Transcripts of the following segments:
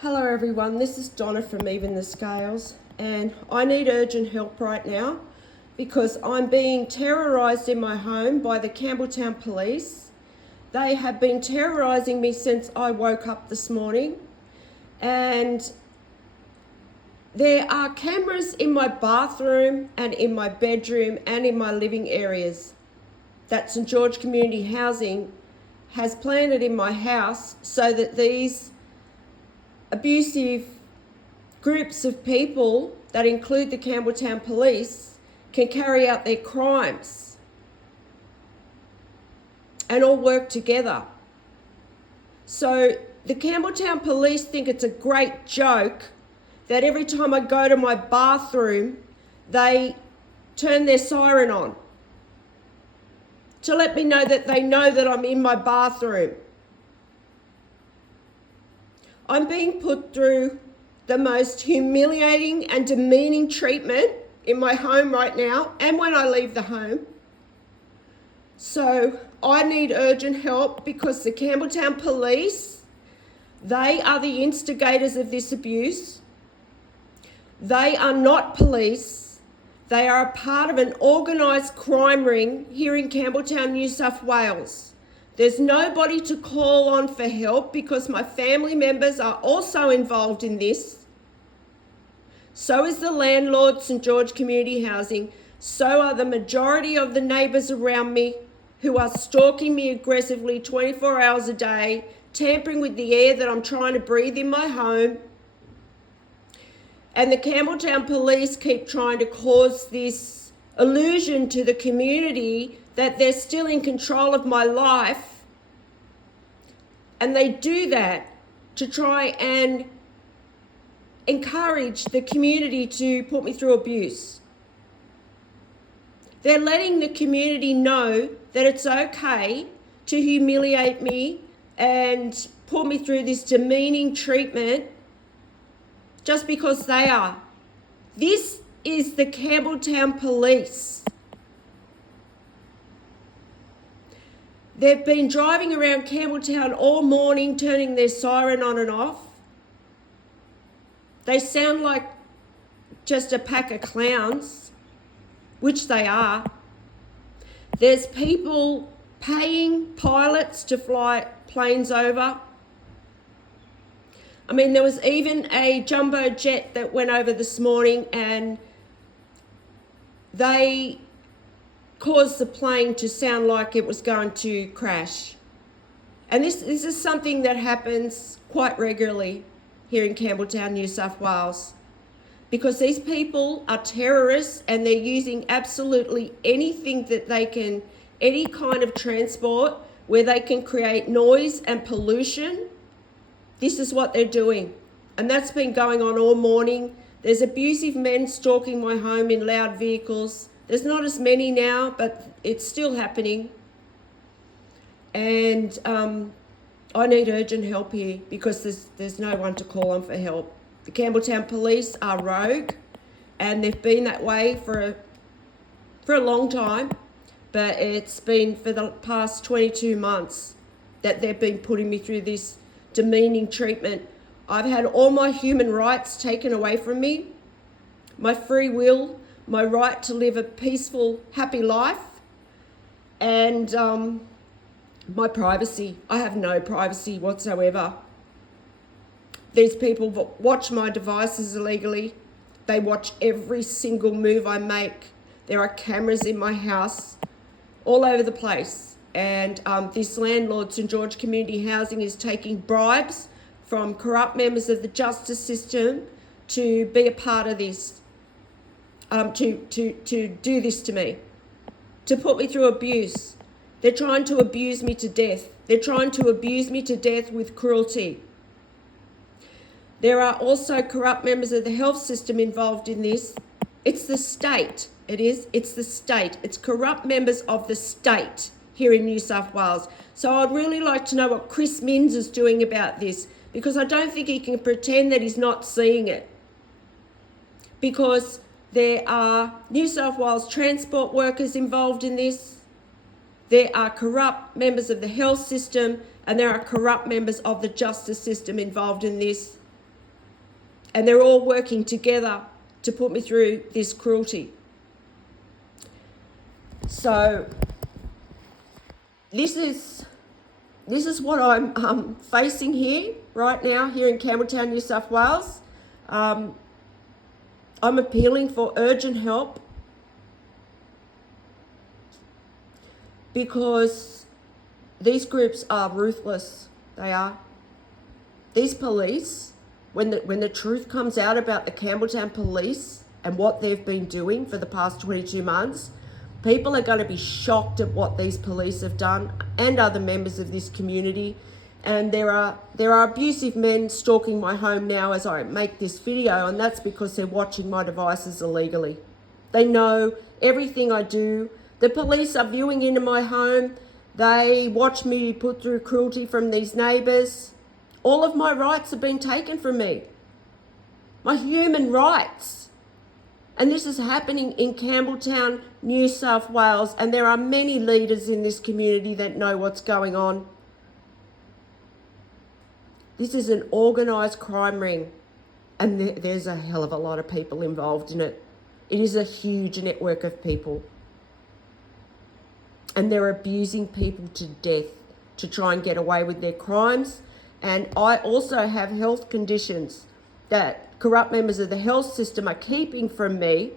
Hello everyone, this is Donna from Even the Scales, and I need urgent help right now because I'm being terrorised in my home by the Campbelltown police. They have been terrorising me since I woke up this morning, and there are cameras in my bathroom and in my bedroom and in my living areas that St George Community Housing has planted in my house so that these abusive groups of people that include the Campbelltown police can carry out their crimes and all work together. So the Campbelltown police think it's a great joke that every time I go to my bathroom, they turn their siren on to let me know that they know that I'm in my bathroom. I'm being put through the most humiliating and demeaning treatment in my home right now and when I leave the home. So I need urgent help because the Campbelltown police, they are the instigators of this abuse. They are not police. They are a part of an organised crime ring here in Campbelltown, New South Wales. There's nobody to call on for help because my family members are also involved in this. So is the landlord, St George Community Housing. So are the majority of the neighbours around me who are stalking me aggressively 24 hours a day, tampering with the air that I'm trying to breathe in my home. And the Campbelltown police keep trying to cause this illusion to the community that they're still in control of my life. And they do that to try and encourage the community to put me through abuse. They're letting the community know that it's okay to humiliate me and put me through this demeaning treatment just because they are. This is the Campbelltown police. They've been driving around Campbelltown all morning, turning their siren on and off. They sound like just a pack of clowns, which they are. There's people paying pilots to fly planes over. I mean, there was even a jumbo jet that went over this morning and they caused the plane to sound like it was going to crash. And this is something that happens quite regularly here in Campbelltown, New South Wales, because these people are terrorists and they're using absolutely anything that they can, any kind of transport where they can create noise and pollution. This is what they're doing. And that's been going on all morning. There's abusive men stalking my home in loud vehicles. There's not as many now, but it's still happening. And I need urgent help here because there's no one to call on for help. The Campbelltown police are rogue and they've been that way for a long time, but it's been for the past 22 months that they've been putting me through this demeaning treatment. I've had all my human rights taken away from me, my free will, my right to live a peaceful, happy life, and my privacy. I have no privacy whatsoever. These people watch my devices illegally. They watch every single move I make. There are cameras in my house all over the place. And this landlord, St George Community Housing, is taking bribes from corrupt members of the justice system to be a part of this, to do this to me, to put me through abuse. They're trying to abuse me to death. They're trying to abuse me to death with cruelty. There are also corrupt members of the health system involved in this. It's the state. It's the state. It's corrupt members of the state here in New South Wales. So I'd really like to know what Chris Minns is doing about this, because I don't think he can pretend that he's not seeing it. Because there are New South Wales transport workers involved in this. There are corrupt members of the health system and there are corrupt members of the justice system involved in this. And they're all working together to put me through this cruelty. So this is what I'm facing here right now, here in Campbelltown, New South Wales. I'm appealing for urgent help because these groups are ruthless. They are. These police, when the truth comes out about the Campbelltown police and what they've been doing for the past 22 months, people are going to be shocked at what these police have done and other members of this community. And there are abusive men stalking my home now as I make this video, and that's because they're watching my devices illegally. They know everything I do. The police are viewing into my home. They watch me put through cruelty from these neighbours. All of my rights have been taken from me. My human rights. And this is happening in Campbelltown, New South Wales, and there are many leaders in this community that know what's going on. This is an organised crime ring, and there's a hell of a lot of people involved in it. It is a huge network of people. And they're abusing people to death to try and get away with their crimes. And I also have health conditions that corrupt members of the health system are keeping from me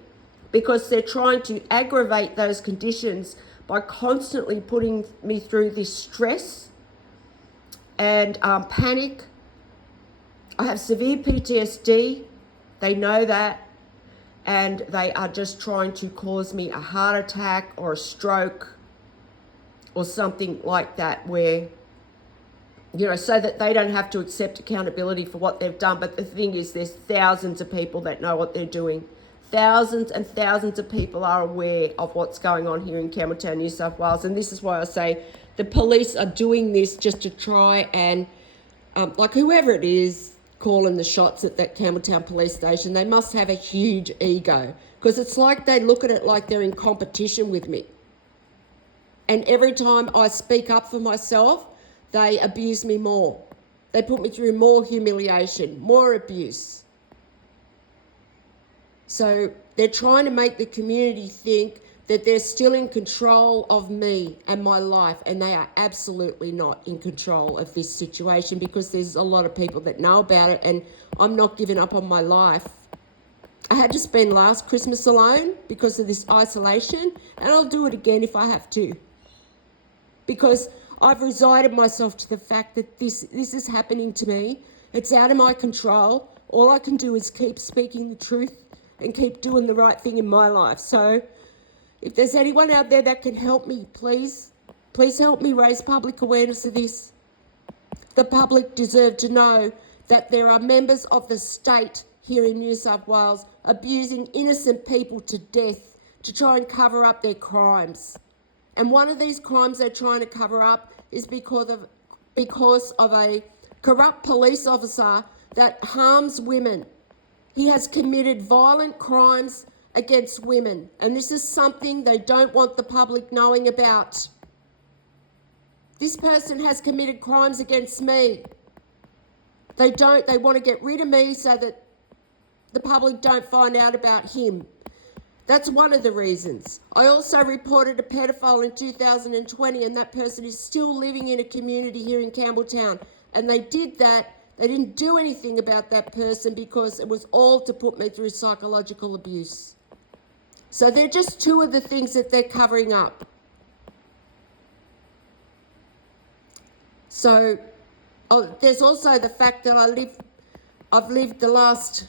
because they're trying to aggravate those conditions by constantly putting me through this stress and panic. I have severe PTSD. They know that. And they are just trying to cause me a heart attack or a stroke or something like that, where, you know, so that they don't have to accept accountability for what they've done. But the thing is, there's thousands of people that know what they're doing. Thousands and thousands of people are aware of what's going on here in Campbelltown, New South Wales. And this is why I say the police are doing this just to try and, like whoever it is calling the shots at that Campbelltown police station, they must have a huge ego, because it's like they look at it like they're in competition with me. And every time I speak up for myself, they abuse me more. They put me through more humiliation, more abuse. So they're trying to make the community think that they're still in control of me and my life, and they are absolutely not in control of this situation, because there's a lot of people that know about it, and I'm not giving up on my life. I had to spend last Christmas alone because of this isolation, and I'll do it again if I have to, because I've resigned myself to the fact that this is happening to me. It's out of my control. All I can do is keep speaking the truth and keep doing the right thing in my life. So if there's anyone out there that can help me, please help me raise public awareness of this. The public deserve to know that there are members of the state here in New South Wales abusing innocent people to death to try and cover up their crimes. And one of these crimes they're trying to cover up is because of a corrupt police officer that harms women. He has committed violent crimes against women, and this is something they don't want the public knowing about. This person has committed crimes against me. They want to get rid of me so that the public don't find out about him. That's one of the reasons. I also reported a pedophile in 2020, and that person is still living in a community here in Campbelltown. And they did that. They didn't do anything about that person because it was all to put me through psychological abuse. So they're just two of the things that they're covering up. So there's also the fact that I've lived the last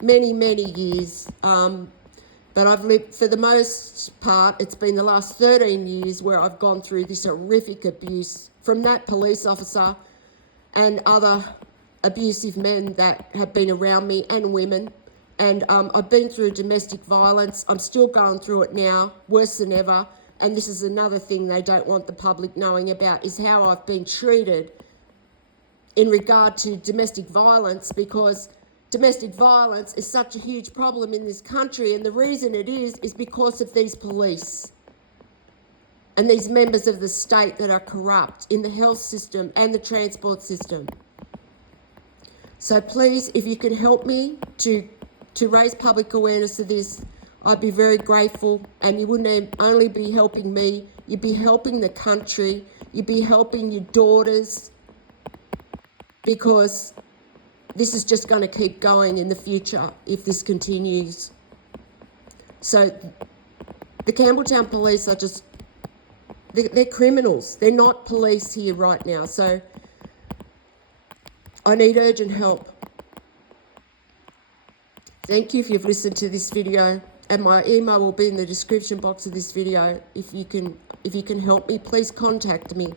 many years, but I've lived, for the most part, it's been the last 13 years where I've gone through this horrific abuse from that police officer and other abusive men that have been around me, and women. And I've been through domestic violence. I'm still going through it now, worse than ever. And this is another thing they don't want the public knowing about, is how I've been treated in regard to domestic violence, because domestic violence is such a huge problem in this country. And the reason it is because of these police and these members of the state that are corrupt in the health system and the transport system. So please, if you can help me to raise public awareness of this, I'd be very grateful. And you wouldn't only be helping me, you'd be helping the country, you'd be helping your daughters, because this is just going to keep going in the future if this continues. So the Campbelltown police are just, they're criminals. They're not police here right now. So I need urgent help. Thank you if you've listened to this video, and my email will be in the description box of this video. If you can help me, please contact me.